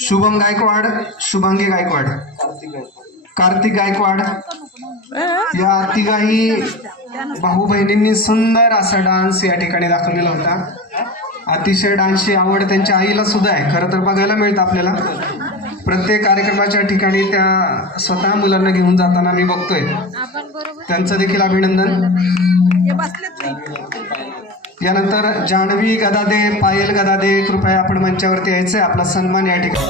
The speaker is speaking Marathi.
शुभम गायकवाड, शुभांगी गायकवाड, कार्तिक गायकवाड या तिघाही भाऊ बहिणींनी सुंदर असा डान्स या ठिकाणी दाखवलेला होता. अतिशय डान्सची आवड त्यांच्या आईला सुद्धा आहे. खरं तर बघायला मिळतं आपल्याला प्रत्येक कार्यक्रमाच्या ठिकाणी त्या स्वतः मुलांना घेऊन जाताना मी बघतोय. त्यांचं देखील अभिनंदन. यानंतर जान्हवी गदादे, पायल गदादे, कृपया आपण मंचावरती यायचंय. आपला सन्मान या ठिकाणी